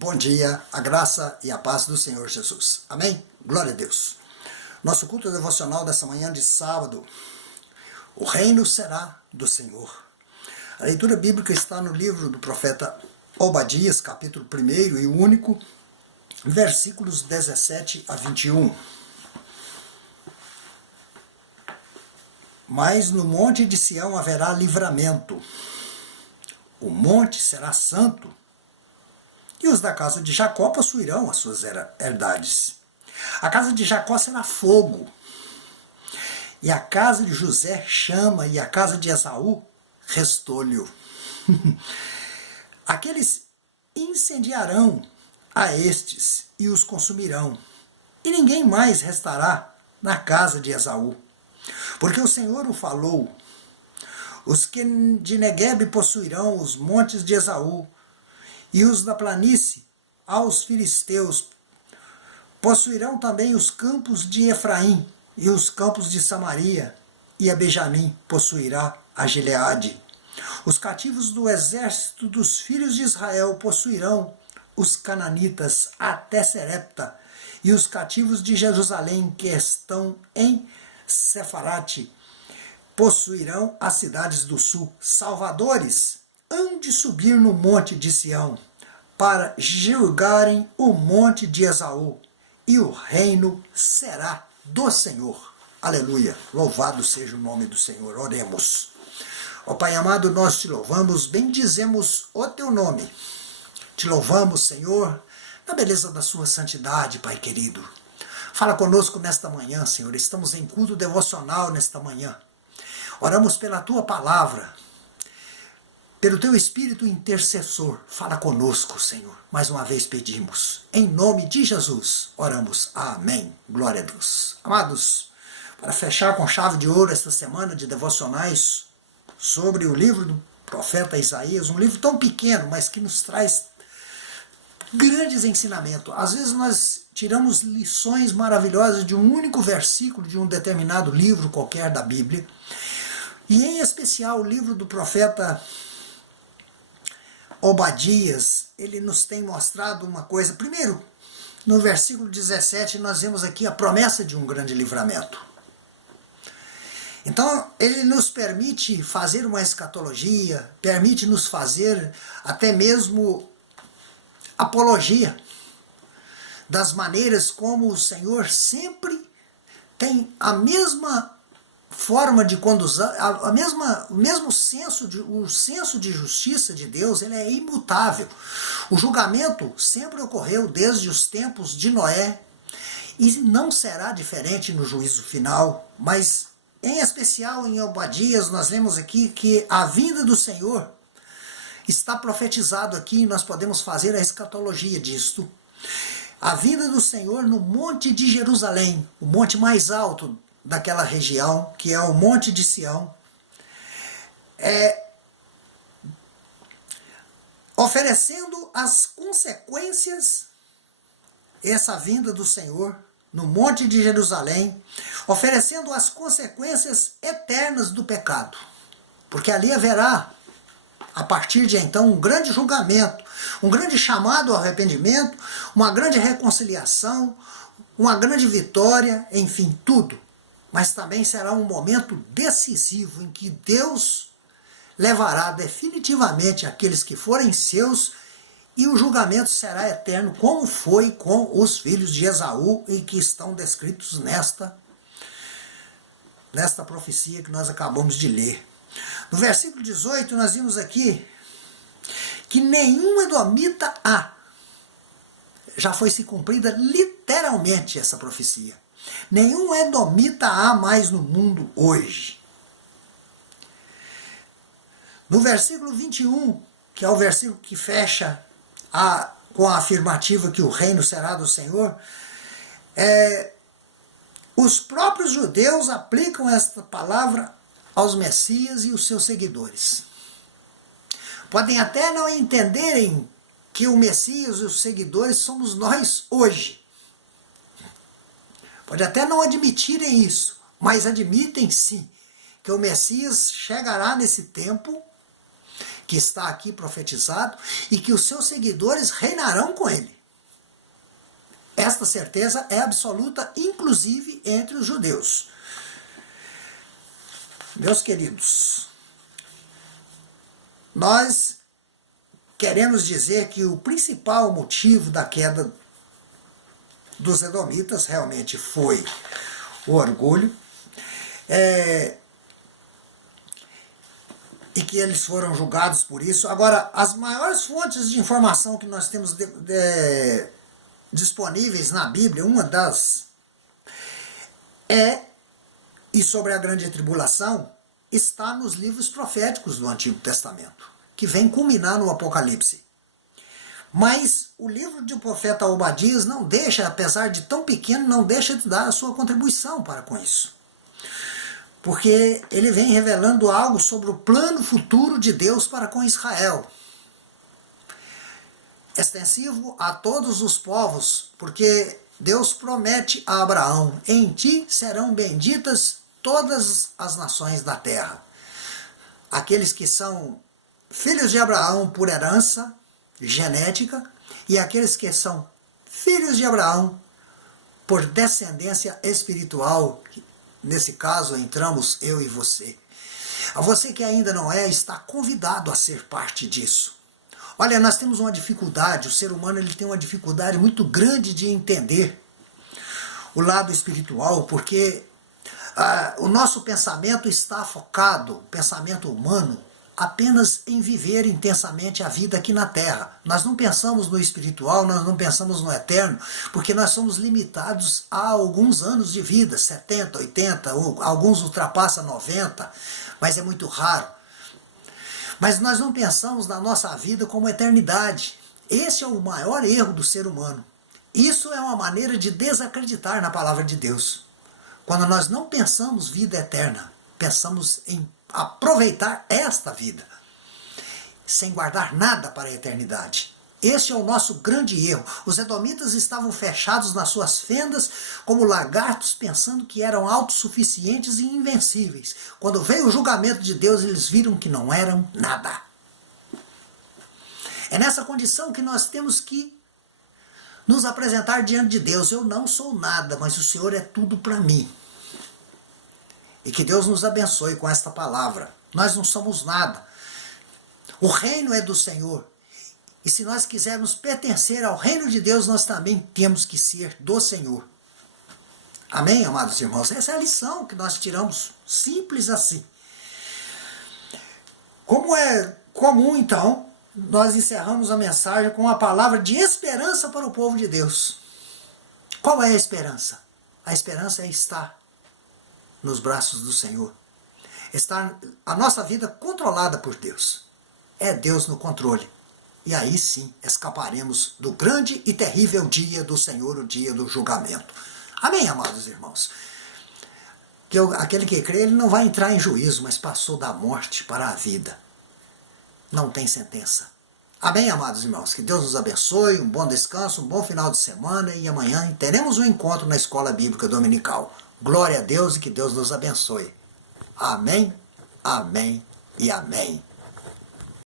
Bom dia, a graça e a paz do Senhor Jesus. Amém? Glória a Deus. Nosso culto devocional dessa manhã de sábado, o reino será do Senhor. A leitura bíblica está no livro do profeta Obadias, capítulo 1 e único, versículos 17 a 21. Mas no monte de Sião haverá livramento. O monte será santo, e os da casa de Jacó possuirão as suas herdades. A casa de Jacó será fogo, e a casa de José chama, e a casa de Esaú restolho. Aqueles incendiarão a estes e os consumirão, e ninguém mais restará na casa de Esaú. Porque o Senhor o falou. Os que de Neguebe possuirão os montes de Esaú, e os da planície aos filisteus. Possuirão também os campos de Efraim e os campos de Samaria, e a Benjamim possuirá a Gileade. Os cativos do exército dos filhos de Israel possuirão os cananitas até Serepta, e os cativos de Jerusalém que estão em Sefarate possuirão as cidades do sul. Salvadores hão de subir no monte de Sião, para julgarem o monte de Esaú, e o reino será do Senhor. Aleluia! Louvado seja o nome do Senhor. Oremos. Ó Pai amado, nós te louvamos, bendizemos o teu nome. Te louvamos, Senhor, na beleza da sua santidade, Pai querido. Fala conosco nesta manhã, Senhor. Estamos em culto devocional nesta manhã. Oramos pela tua palavra, pelo teu Espírito intercessor. Fala conosco, Senhor. Mais uma vez pedimos. Em nome de Jesus, oramos. Amém. Glória a Deus. Amados, para fechar com chave de ouro esta semana de devocionais sobre o livro do profeta Isaías, um livro tão pequeno, mas que nos traz grandes ensinamentos. Às vezes nós tiramos lições maravilhosas de um único versículo de um determinado livro qualquer da Bíblia. E em especial o livro do profeta Obadias, ele nos tem mostrado uma coisa. Primeiro, no versículo 17, nós vemos aqui a promessa de um grande livramento. Então, ele nos permite fazer uma escatologia, permite nos fazer até mesmo apologia das maneiras como o Senhor sempre tem a mesma forma de conduzir, o mesmo senso de justiça de Deus, ele é imutável. O julgamento sempre ocorreu desde os tempos de Noé e não será diferente no juízo final, mas em especial em Obadias nós lemos aqui que a vinda do Senhor está profetizado aqui, e nós podemos fazer a escatologia disto. A vinda do Senhor no monte de Jerusalém, o monte mais alto daquela região, que é o monte de Sião, oferecendo as consequências, essa vinda do Senhor no monte de Jerusalém, oferecendo as consequências eternas do pecado, porque ali haverá, a partir de então, um grande julgamento, um grande chamado ao arrependimento, uma grande reconciliação, uma grande vitória, enfim, tudo. Mas também será um momento decisivo em que Deus levará definitivamente aqueles que forem seus, e o julgamento será eterno, como foi com os filhos de Esaú, e que estão descritos nesta profecia que nós acabamos de ler. No versículo 18 nós vimos aqui que nenhum edomita há. Já foi se cumprida literalmente essa profecia. Nenhum edomita há mais no mundo hoje. No versículo 21, que é o versículo que fecha com a afirmativa que o reino será do Senhor, os próprios judeus aplicam esta palavra aos Messias e os seus seguidores. Podem até não entenderem que o Messias e os seguidores somos nós hoje. Pode até não admitirem isso, mas admitem sim que o Messias chegará nesse tempo que está aqui profetizado, e que os seus seguidores reinarão com ele. Esta certeza é absoluta, inclusive entre os judeus. Meus queridos, nós queremos dizer que o principal motivo da queda dos edomitas realmente foi o orgulho, e que eles foram julgados por isso. Agora, as maiores fontes de informação que nós temos disponíveis na Bíblia, uma das e sobre a grande tribulação, está nos livros proféticos do Antigo Testamento, que vem culminar no Apocalipse. Mas o livro do profeta Obadias não deixa, apesar de tão pequeno, não deixa de dar a sua contribuição para com isso. Porque ele vem revelando algo sobre o plano futuro de Deus para com Israel. Extensivo a todos os povos, porque Deus promete a Abraão: em ti serão benditas todas as nações da terra. Aqueles que são filhos de Abraão por herança genética e aqueles que são filhos de Abraão por descendência espiritual. Nesse caso entramos eu e você. A você que ainda não é, está convidado a ser parte disso. Olha, nós temos uma dificuldade, o ser humano ele tem uma dificuldade muito grande de entender o lado espiritual, porque o nosso pensamento está focado, o pensamento humano, apenas em viver intensamente a vida aqui na Terra. Nós não pensamos no espiritual, nós não pensamos no eterno, porque nós somos limitados a alguns anos de vida, 70, 80, ou alguns ultrapassam 90, mas é muito raro. Mas nós não pensamos na nossa vida como eternidade. Esse é o maior erro do ser humano. Isso é uma maneira de desacreditar na palavra de Deus. Quando nós não pensamos vida eterna, pensamos em aproveitar esta vida, sem guardar nada para a eternidade. Esse é o nosso grande erro. Os edomitas estavam fechados nas suas fendas como lagartos, pensando que eram autossuficientes e invencíveis. Quando veio o julgamento de Deus, eles viram que não eram nada. É nessa condição que nós temos que nos apresentar diante de Deus. Eu não sou nada, mas o Senhor é tudo para mim. E que Deus nos abençoe com esta palavra. Nós não somos nada. O reino é do Senhor. E se nós quisermos pertencer ao reino de Deus, nós também temos que ser do Senhor. Amém, amados irmãos? Essa é a lição que nós tiramos. Simples assim. Como é comum, então, nós encerramos a mensagem com uma palavra de esperança para o povo de Deus. Qual é a esperança? A esperança é estar nos braços do Senhor. Estar a nossa vida controlada por Deus. É Deus no controle. E aí sim escaparemos do grande e terrível dia do Senhor, o dia do julgamento. Amém, amados irmãos? Aquele que crê, ele não vai entrar em juízo, mas passou da morte para a vida. Não tem sentença. Amém, amados irmãos? Que Deus nos abençoe, um bom descanso, um bom final de semana, e amanhã teremos um encontro na Escola Bíblica Dominical. Glória a Deus e que Deus nos abençoe. Amém, amém e amém.